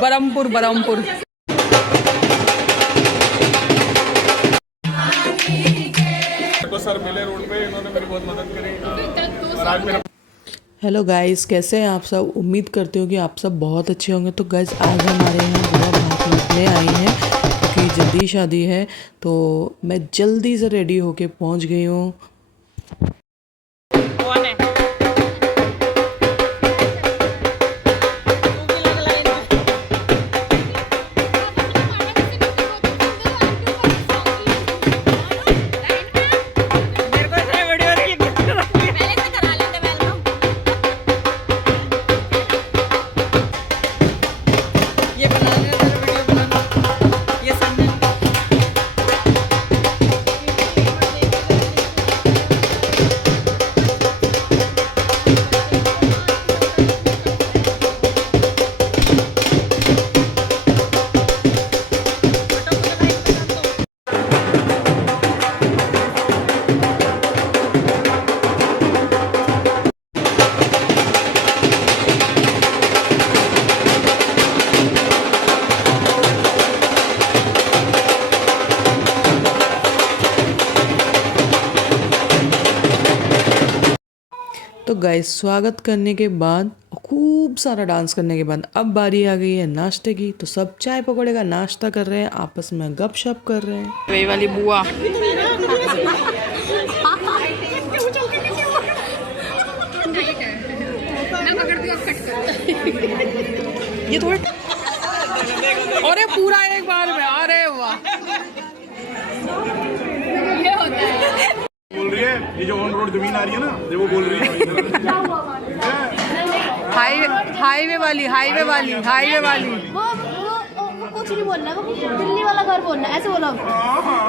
बरमपुर बरमपुर। तो सर मिले रोड पे, इन्होंने मेरी बहुत मदद करी और आज मेरा। हेलो गाइस, कैसे हैं आप सब? उम्मीद करती हूँ कि आप सब बहुत अच्छे होंगे। तो गाइस आज हमारे यहाँ बुआ भात लौटने आई हैं क्योंकि जल्दी शादी है, तो मैं जल्दी से रेडी होके पहुँच गई हूँ। तो गाइस स्वागत करने के बाद, खूब सारा डांस करने के बाद अब बारी आ गई है नाश्ते की। तो सब चाय पकौड़े का नाश्ता कर रहे हैं, आपस में गपशप कर रहे हैं। वही वाली बुआ ये थोड़े, अरे पूरा एक बार में, अरे वाह। बोल रही है ये जो ऑन रोड जमीन आ रही है ना, जो वो बोल रही है हाईवे वाली वो कुछ नहीं बोलना, वो दिल्ली वाला घर बोलना, ऐसे बोला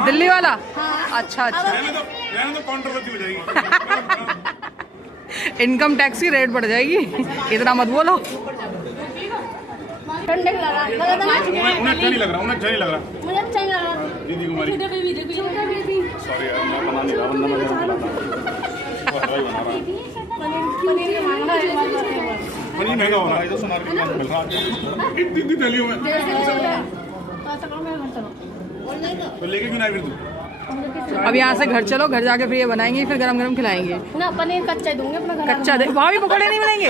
दिल्ली वाला। हाँ। अच्छा रहने तो कंट्रोवर्सी हो जाएगी। इनकम टैक्स की रेट बढ़ जाएगी, इतना मत बोलो। ठंडक लग रहा, उन्हें अच्छा नहीं लग रहा, मुझे अच्छा नहीं लग रहा। दीदी कुमारी सॉरी यार, मैं बना नहीं रहा, वरना मैं गरम खिलाता पनीर महंगा है, पनीर महंगा हो रहा है, तो सोनार के पास मिल रहा है इतनी थैलियों में। तो लेके क्यों ना फिर तू? अब यहाँ से घर चलो, घर जाके फिर ये बनाएंगे, फिर गरम गरम खिलाएंगे ना। पनीर कच्चा दूंगे अपना घर, कच्चा दे। वहाँ भी पकौड़े नहीं मिलेंगे,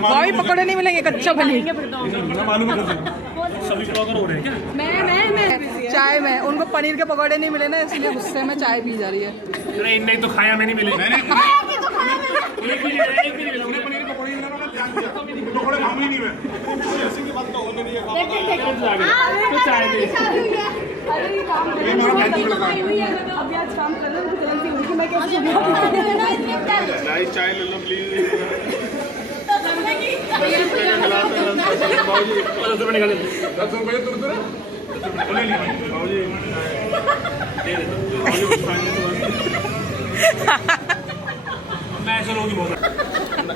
वहाँ भी पकौड़े नहीं मिलेंगे, कच्चा बनेंगे। मालूम है सभी ब्लॉगर हो रहे हैं क्या? मैं चाय में उनको पनीर के पकौड़े नहीं मिले ना, इसलिए गुस्से में चाय पी जा रही है। अरे नहीं तो खाया, मैं नहीं मिले, मैंने पकौड़े मामूली नहीं है, ऐसे की बात तो होने नहीं है। तो चाय दे, अरे काम अभी आज काम कर रहे हैं, मैं कैसे नाइस चाय ले लो प्लीज।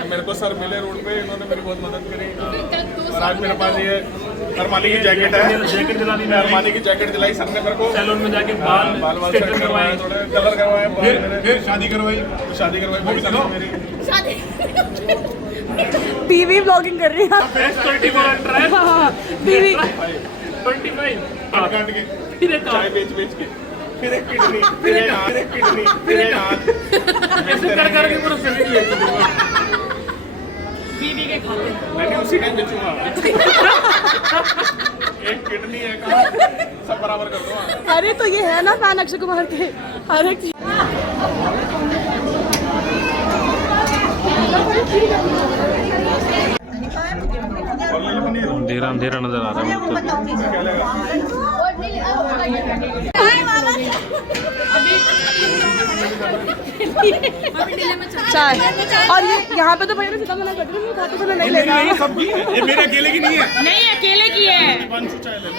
मेरे को सर मिले रोड पे, इन्होंने मेरी बहुत मदद करी और आज मेरे पास ये अरमानी की जैकेट है, जैकेट दिला दी, मैं अरमानी की जैकेट दिलाई सर ने मेरे को। सैलून में जाके बाल सेट करवाए, थोड़े कलर करवाए, फिर शादी करवाई, वो भी चलो मेरी टीवी ब्लॉगिंग कर रही है। टीवी 25 काट के, फिर एक चाय बेच के, फिर एक किडनी, फिर एक हाथ, ऐसे कर करके पूरा शरीर ले बीवी के खाते मैंने उसी टाइम बेचूंगा। एक किडनी एक हाथ सब बराबर कर दूंगा। अरे तो ये है ना फैन अक्षय कुमार के, अरे अंधेरा अंधेरा नजर आ रहा है। चाय और ये यहाँ पे तो भैया सीधा मना कर रही हूँ, खाते तो मैं नहीं लेगा। ये मेरे अकेले की नहीं है, नहीं अकेले की है। चाय ले ले।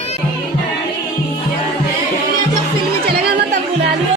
जब फिल्म चलेगा ना तब बुला लो।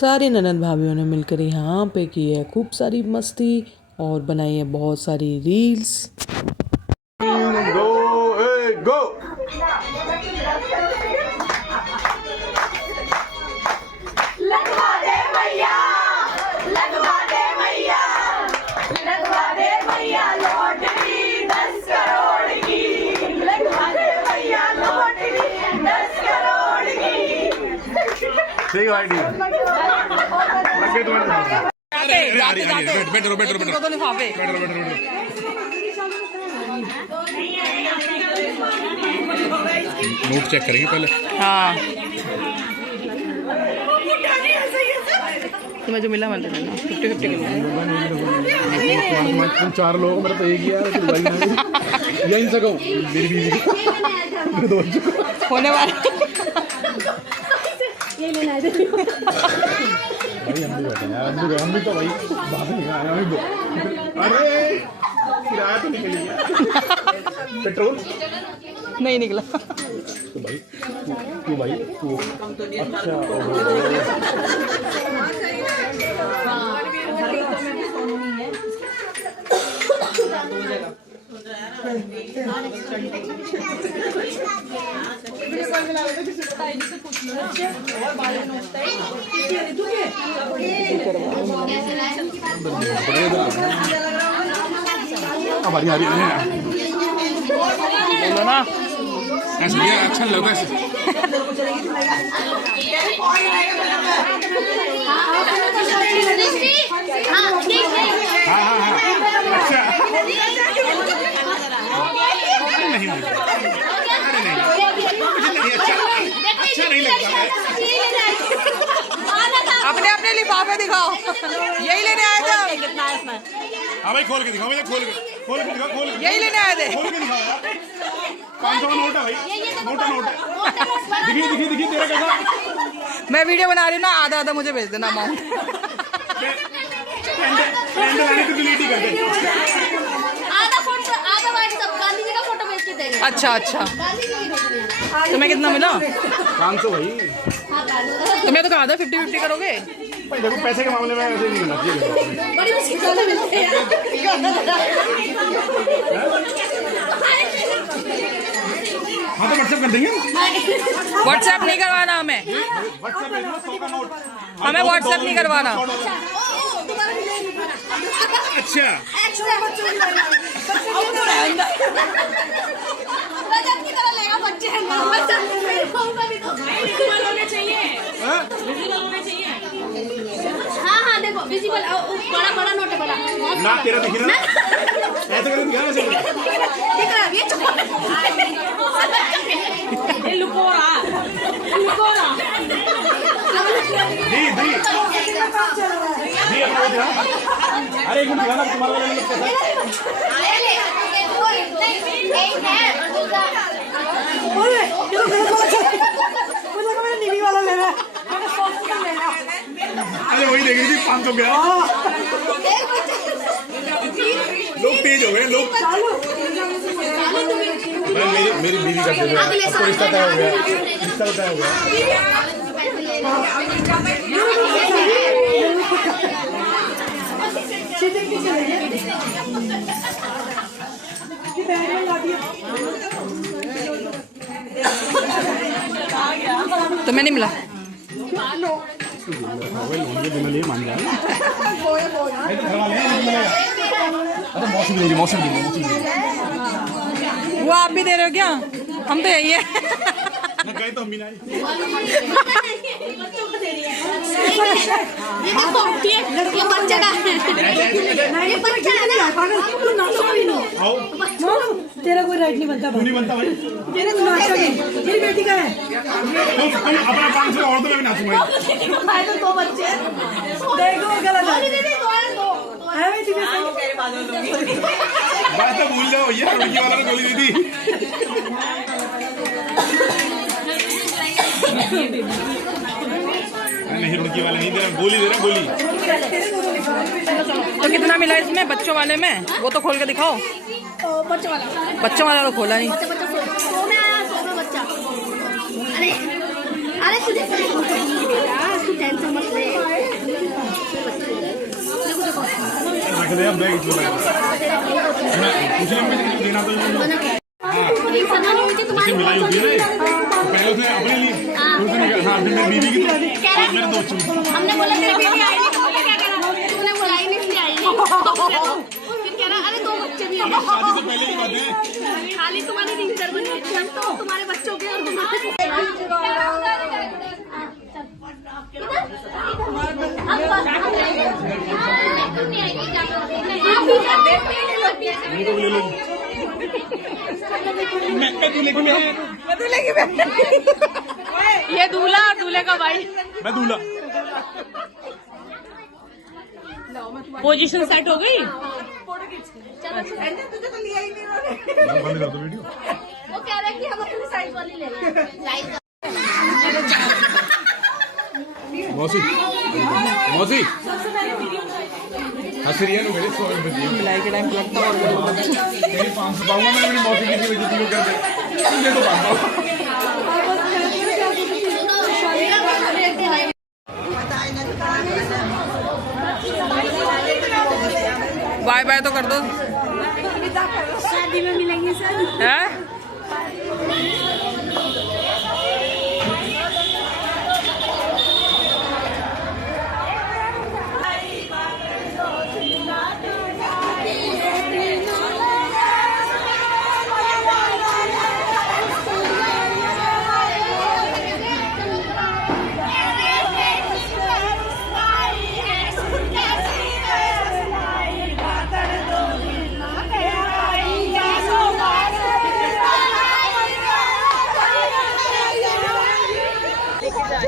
सारे ननद भाभीयों ने मिलकर यहाँ पे की है खूब सारी मस्ती और बनाई है बहुत सारी रील्स। गो लगवा दे मैया, लगवा दे मैया, लगवा दे मैया लॉटरी 10 करोड़ की, लगवा दे मैया लॉटरी 10 करोड़ की। ठीक है भाई, ठीक बैठो बैठो बैठो नोट चेक करेंगे पहले। हाँ तुम्हें जो मिला मतलब 50-50 तुम 4 लोग मेरा तो एक ही है यही सको मेरी बीवी होने वाला ये लेना है भाई हम भी बैठे हैं यार, हम भी तो भाई बाहर नहीं आ रहे हैं। अरे किराया तो निकल गया, पेट्रोल नहीं निकला। तो भाई तू भाई तू अच्छा हमारी आ रही है बोलो ना ऐसे ये अच्छा लग रहा है। हाँ हाँ हाँ अच्छा नहीं अच्छा नहीं लगता है। अपने अपने लिफाफे दिखाओ, यही लेने आए थे। हाँ भाई खोल के दिखाओ, मुझे खोल के दिखाओ, खोल के यही लेने आए थे। खोल के दिखाओ यार। 500 का नोट है भाई, नोट है। दिखिए दिखिए तेरा कैसा। मैं वीडियो बना रही हूँ ना, आधा आधा मुझे भेज देना अमाउंट। डिलीट ही कर दे। आधा व्हाट्सएप गांधी जी का फोटो भेज के देंगे। अच्छा अच्छा, गांधी जी की भेजनी है। तुम्हें कितना मिला? 500 भाई। तुम्हें तो कहा था 50-50 करोगे। भाई देखो पैसे के मामले में ऐसे नहीं मिलना चाहिए। बड़ी मुश्किल से मिलते हैं हाँ तो व्हाट्सएप कर देंगे। व्हाट्सएप नहीं करवाना हमें, व्हाट्सएप भेज दो 100 का नोट। हमें व्हाट्सएप नहीं करवाना। अच्छा बचत की तरह लेगा बच्चे हैं हाँ हाँ देखो विजिबल बड़ा बड़ा नोट है बड़ा ना तेरा दिख रहा ऐसे करके दिखा ऐसे दिख रहा है ये लुको रहा दी अपना ध्यान। अरे एक मिनट दिखाना तुम्हारा वाला मतलब अरे वही देख रही थी 500 गया। लोग तेज हो गए लोग। मेरी बीवी का आपको रिश्ता तय हो गया, रिश्ता तय हो गया। तुम्हें नहीं मिला? मान जाए मौसम देगी मौसम देगी। वो आप भी दे रहे हो क्या? हम तो यही है। मैं कहीं तो हम भी नहीं। ये बच्चा का है ये बच्चा है ना तेरा कोई राइट नहीं बनता नहीं बनता भाई। तेरा तो नाचा नहीं, मेरी बेटी का है। तुम अपना 500 और तो मैं भी नाचूंगा। भाई तो 2 बच्चे हैं देखो गलत है है बेटी बात तो भूल जाओ, ये लड़की वाला ने गोली दी थी। नहीं लड़की वाला नहीं दे रहा, गोली दे रहा गोली। तो कितना मिला इसमें बच्चों वाले में? वो तो खोल के दिखाओ। बच्चों वाला तो खोला नहीं। सो में आया 100 में बच्चा। अरे तुझे तू टेंशन मत ले। ले अब बैग इसमें लगा मैं उसने मुझे देना तो जैसे मिलाई होती है ना तो पहले उसने अपने लिए फिर उसने हाँ फिर मेरी बीवी की मेरे दो बच्चों हमने बोला तेरी बीवी आई नहीं बोले क्या करा तूने बोला ही नहीं आई नहीं फिर कह रहा अरे दो बच्चे भी हैं शादी से पहले की बात है खाली तुम्हारी रिंग करवानी है जब तो तुम्हारे बच्चों के और तुम्हारे ये दूल्हा और दूल्हे का भाई मैं दूल्हा पोजीशन सेट हो गई बंद कर दो वीडियो वो कह रहे कि हम अपनी साइड वाली ले लें मौसी मौसी हंस रही है ना मेरे 100 रुपए दिए मिलाई के टाइम लगता है मेरी 500 पाऊंगा मैं मेरी मौसी की बेइज्जती क्यों कर दे ये तो बात बाय बाय तो कर दो शादी में मिलेंगे सर हैं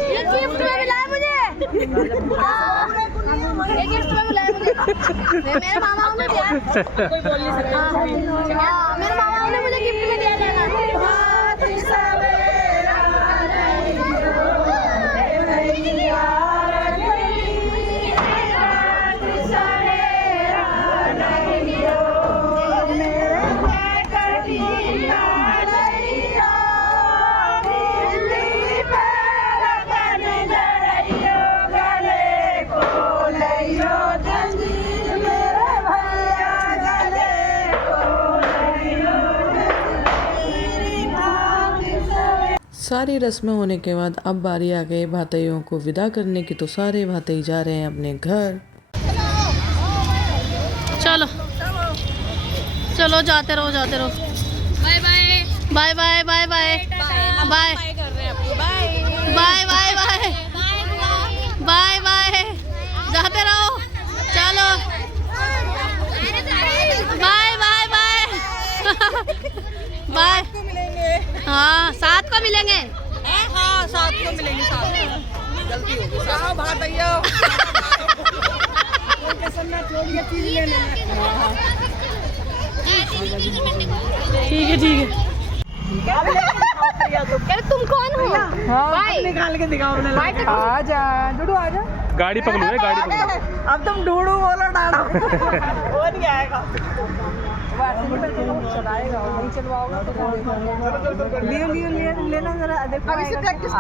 ये गिफ्ट में मिला है मुझे ये गिफ्ट में मिला है मुझे मेरे मामा ने दिया कोई बोल नहीं सकता मेरे मामा ने मुझे गिफ्ट में दिया था सारी रस्में होने के बाद अब बारी आ गई भातैयों को विदा करने की। तो सारे भातई जा रहे हैं अपने घर। चलो चलो जाते रहो bye bye bye bye bye bye bye bye bye bye bye bye जाते रहो चलो बाय बाय बाय बाय हाँ साथ को मिलेंगे हाँ साथ को मिलेंगे साथ गलती हो गई आओ बाहर भैया ठीक है अरे तुम कौन हो भाई निकाल के दिखाओ आ जा डूडू आ जा गाड़ी पकड़ो है गाड़ी पकड़ो अब तुम ढूंढू बोलो डालो वो नहीं आएगा लेना जरा देखो अभी से प्रैक्टिस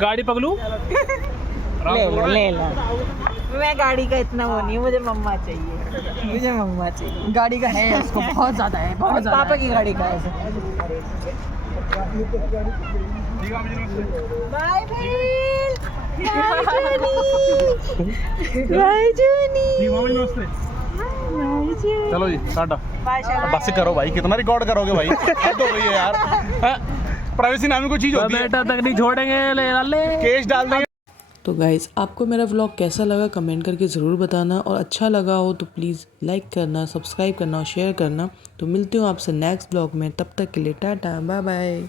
गाड़ी पकड़ू ले लो मैं गाड़ी का इतना वो नहीं मुझे मम्मा चाहिए गाड़ी का है उसको बहुत ज्यादा है बहुत ज्यादा पापा की गाड़ी का है बाय चलो जी टाटा बस करो भाई कितना रिकॉर्ड करोगे भाई हद हो गई है यार प्राइवेसी नाम की कोई चीज होती है बेटा तक नहीं छोड़ेंगे ले केस डाल देंगे। तो गाइज़ आपको मेरा व्लॉग कैसा लगा कमेंट करके ज़रूर बताना, और अच्छा लगा हो तो प्लीज़ लाइक करना, सब्सक्राइब करना और शेयर करना। तो मिलती हूँ आपसे नेक्स्ट व्लॉग में, तब तक के लिए टाटा बाय बाय।